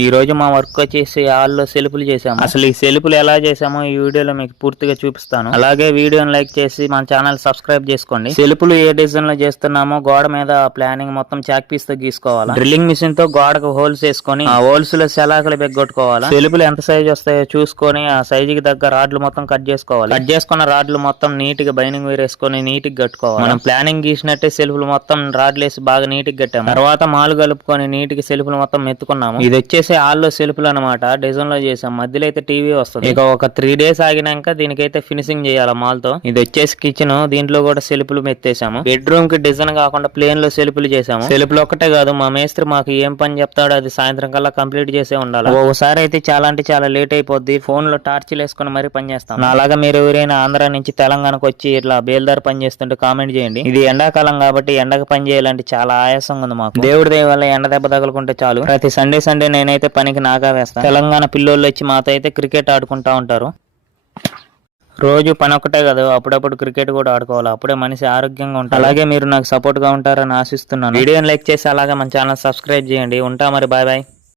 ఈ రోజు మా వర్క్ వచ్చేసి హాల్లో సెల్ఫ్లు చేసాము. అసలు ఈ సెల్ఫ్లు ఎలా చేసామో ఈ వీడియోలో మీకు పూర్తిగా చూపిస్తాను. అలాగే వీడియోని లైక్ చేసి మన ఛానల్ సబ్స్క్రైబ్ చేసుకోండి. సెల్ఫ్లు ఏ డిజైన్ లో చేస్తున్నామో గోడ మీద ప్లానింగ్ మొత్తం చాక్ పీస్ తో గీసుకోవాలా. డ్రిల్లింగ్ మిషన్ తో గోడకు హోల్స్ వేసుకొని ఆ హోల్స్ లో శలాకలు బెగ్గొట్టుకోవాలా. సెల్ఫ్లు ఎంత సైజ్ వస్తాయో చూసుకొని ఆ సైజ్ కి దగ్గర రాడ్లు మొత్తం కట్ చేసుకోవాలి. కట్ చేసుకున్న రాడ్లు మొత్తం నీట్ గా బైనింగ్ వేరేసుకొని నీట్ గా కట్టుకోవాలి. మనం ప్లానింగ్ గీసినట్టే సెల్ఫ్లు మొత్తం రాడ్లు వేసి బాగా నీట్ గా కట్టాము. తర్వాత మాలు కలుపుకొని నీట్ గా సెల్ఫ్లు మొత్తం మెత్తుకున్నాము. ఇది వచ్చేసి హాల్లో సెల్ఫ్లు అనమాట. డిజైన్ లో చేసాం. మధ్యలో అయితే టీవీ వస్తుంది. ఇక ఒక 3 days ఆగినాక దీనికైతే ఫినిషింగ్ చేయాలి మాల్ తో. ఇది వచ్చేసి కిచెన్. దీంట్లో కూడా సెల్ఫ్లు మెత్తేసాము. బెడ్రూమ్ కి డిజైన్ కాకుండా ప్లేన్ లో సెల్ఫ్లు చేసాము. సెల్ఫ్లు ఒక్కటే కాదు, మా మేస్త్రి మాకు ఏం పని చెప్తాడో అది సాయంత్రం కల్లా కంప్లీట్ చేసే ఉండాలి. ఒకసారి అయితే చాలా అంటే చాలా లేట్ అయిపోద్ది. ఫోన్ లో టార్చ్లు వేసుకుని మరీ పని చేస్తాం. అలాగా మీరు ఎవరైనా ఆంధ్ర నుంచి తెలంగాణకు వచ్చి ఇట్లా బేల్దార్ పని చేస్తుంటే కామెంట్ చేయండి. ఇది ఎండాకాలం కాబట్టి ఎండకు పని చేయాలంటే చాలా ఆయాసంగా ఉంది మాకు. దేవుడి దయ వల్ల ఎండ దెబ్బ తగులుకుంటే చాలు. ప్రతి సండే నేనైతే పనికి నాగా వేస్తాను. తెలంగాణ పిల్లోళ్ళు వచ్చి మాతో అయితే క్రికెట్ ఆడుకుంటా ఉంటారు. రోజు పని ఒక్కటే కదా, అప్పుడప్పుడు క్రికెట్ కూడా ఆడుకోవాలి. అప్పుడే మనిషి ఆరోగ్యంగా ఉంటారు. అలాగే మీరు నాకు సపోర్ట్ గా ఉంటారని ఆశిస్తున్నాను. వీడియోని లైక్ చేసి అలాగే మన ఛానల్ సబ్స్క్రైబ్ చేయండి. ఉంటా మరి, బాయ్ బాయ్.